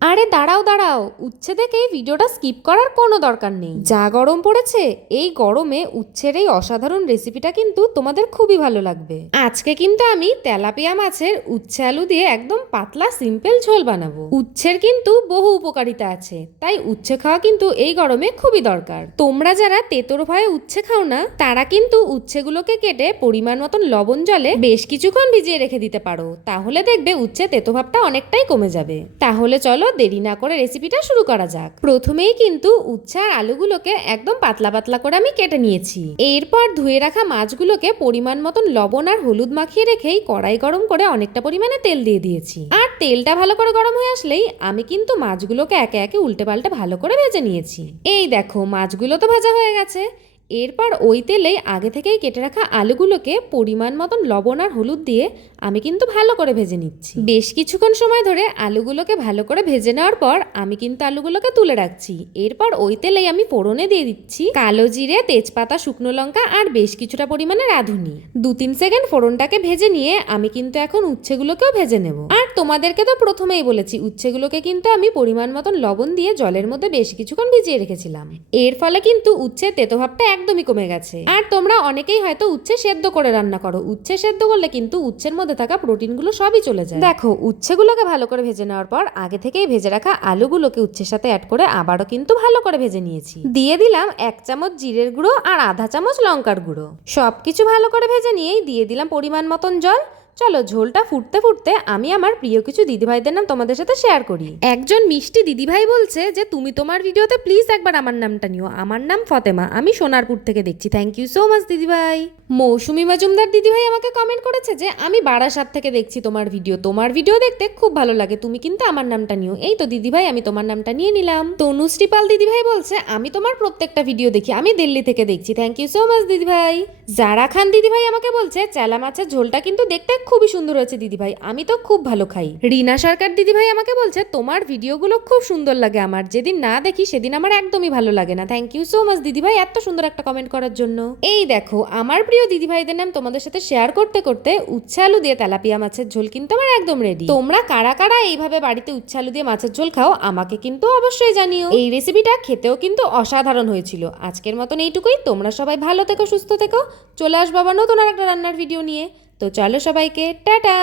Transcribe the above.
আরে দাঁড়াও দাঁড়াও, উচ্ছে দেখেই ভিডিওটা স্কিপ করার কোনো দরকার নেই। যা গরম পড়েছে, এই গরমে উচ্ছের এই অসাধারণ রেসিপিটা কিন্তু তোমাদের খুবই ভালো লাগবে। আজকে কিন্তু আমি তেলাপিয়া মাছের উচ্ছে আলু দিয়ে একদম পাতলা সিম্পল ঝোল বানাবো। উচ্ছের কিন্তু বহু উপকারিতা আছে, তাই উচ্ছে খাওয়া কিন্তু এই গরমে খুবই দরকার। তোমরা যারা তেতোর ভয়ে উচ্ছে খাও না, তারা কিন্তু উচ্ছেগুলোকে কেটে পরিমাণ মতন লবণ জলে বেশ কিছুক্ষণ ভিজিয়ে রেখে দিতে পারো, তাহলে দেখবে উচ্ছে তেতো ভাবটা অনেকটাই কমে যাবে। তাহলে চলো দেরি না করে রেসিপিটা শুরু করা যাক। প্রথমেই কিন্তু উচ্ছে আর আলুগুলোকে একদম পাতলা পাতলা করে আমি কেটে নিয়েছি। এরপর ধুয়ে রাখা মাছগুলোকে পরিমাণ মতন লবণ আর হলুদ মাখিয়ে রেখেই কড়াই গরম করে অনেকটা পরিমাণে তেল দিয়ে দিয়েছি। আর তেলটা ভালো করে গরম হয়ে আসলেই আমি কিন্তু মাছগুলোকে একে একে উল্টে পাল্টে ভালো করে ভেজে নিয়েছি। এই দেখো মাছগুলো তো ভাজা হয়ে গেছে। এরপর ওই তেলেই আগে থেকেই কেটে রাখা আলুগুলোকে পরিমাণ মতন লবণ আর হলুদ দিয়ে আমি কিন্তু ভালো করে ভেজে নিচ্ছি। বেশ কিছুক্ষণ সময় ধরে আলুগুলোকে ভালো করে ভেজে নেওয়ার পর আমি কিন্তু আলুগুলোকে তুলে রাখছি। এরপর ওই তেলেই আমি ফোড়নে দিয়ে দিচ্ছি কালো জিরে, তেজপাতা, শুকনো লঙ্কা আর বেশ কিছুটা পরিমাণে রাঁধুনি। 2-3 সেকেন্ড ফোড়নটাকে ভেজে নিয়ে আমি কিন্তু এখন উচ্ছেগুলোকেও ভেজে নেব। আর তোমাদেরকে তো প্রথমেই বলেছি উচ্ছেগুলোকে কিন্তু আমি পরিমাণ মতন লবণ দিয়ে জলের মধ্যে বেশ কিছুক্ষণ ভিজিয়ে রেখেছিলাম। এর ফলে কিন্তু উচ্ছে তেতো ভাবটা একদমই কমে গেছে। আর তোমরা অনেকেই হয়তো উচ্ছে সেদ্ধ করে রান্না করো। উচ্ছে সেদ্ধ করলে কিন্তু উচ্ছের মধ্যে থাকা প্রোটিনগুলো সবই চলে যায়। দেখো উচ্ছেগুলোকে ভালো করে ভেজে নেওয়ার পর আগে থেকেই ভেজে রাখা আলুগুলোকে উচ্ছের সাথে অ্যাড করে আবারও কিন্তু ভালো করে ভেজে নিয়েছি। দিয়ে দিলাম 1 চামচ জিরের গুঁড়ো আর আধা চামচ লঙ্কার গুঁড়ো। সবকিছু ভালো করে ভেজে নিয়েই দিয়ে দিলাম পরিমাণ মতন জল। চলো ঝোলটা ফুটতে ফুটতে আমি আমার প্রিয় কিছু দিদিভাইদের নাম তোমাদের সাথে শেয়ার করি। একজন মিষ্টি দিদিভাই বলছে যে তুমি তোমার ভিডিওতে প্লিজ একবার আমার নামটা নিও। আমার নাম ফতেমা, আমি সোনারপুর থেকে দেখছি। থ্যাংক ইউ সো মাচ দিদিভাই। মৌসুমী মজুমদার দিদিভাই আমাকে কমেন্ট করেছে যে আমি বারাসাত থেকে দেখছি তোমার ভিডিও দেখতে খুব ভালো লাগে, তুমি কিন্তু আমার নামটা নিও। এই তো দিদিভাই আমি তোমার নামটা নিয়ে নিলাম। তনুশ্রী পাল দিদিভাই বলছে আমি তোমার প্রত্যেকটা ভিডিও দেখি, আমি দিল্লি থেকে দেখছি। থ্যাংক ইউ সো মাচ দিদিভাই। জারা খান দিদিভাই আমাকে বলছে চেলা মাছের ঝোলটা কিন্তু দেখতে খুবই সুন্দর হয়েছে দিদিভাই, আমি তো খুব ভালো খাই। রিনা সরকার দিদিভাই আমাকে বলছে তোমার ভিডিওগুলো খুব সুন্দর লাগে আমার, যেদিন না দেখি সেদিন আমার একদমই ভালো লাগে না। থ্যাংক ইউ সো মাচ দিদিভাই এত সুন্দর একটা কমেন্ট করার জন্য। এই দেখো আমার প্রিয় দিদিভাইদের নাম তোমাদের সাথে শেয়ার করতে করতে উচ্ছে আলু দিয়ে তেলাপিয়া মাছের ঝোল কিন্তু আমার একদম রেডি। তোমরা কারা কারা এইভাবে বাড়িতে উচ্ছে আলু দিয়ে মাছের ঝোল খাও আমাকে কিন্তু অবশ্যই জানিও। এই রেসিপিটা খেতেও কিন্তু অসাধারণ হয়েছিল। আজকের মতন এইটুকুই। তোমরা সবাই ভালো থেকো, সুস্থ থেকো। চলে আসবো আবার নতুন আর একটা রান্নার ভিডিও নিয়ে। তো চলো সবাইকে টাটা।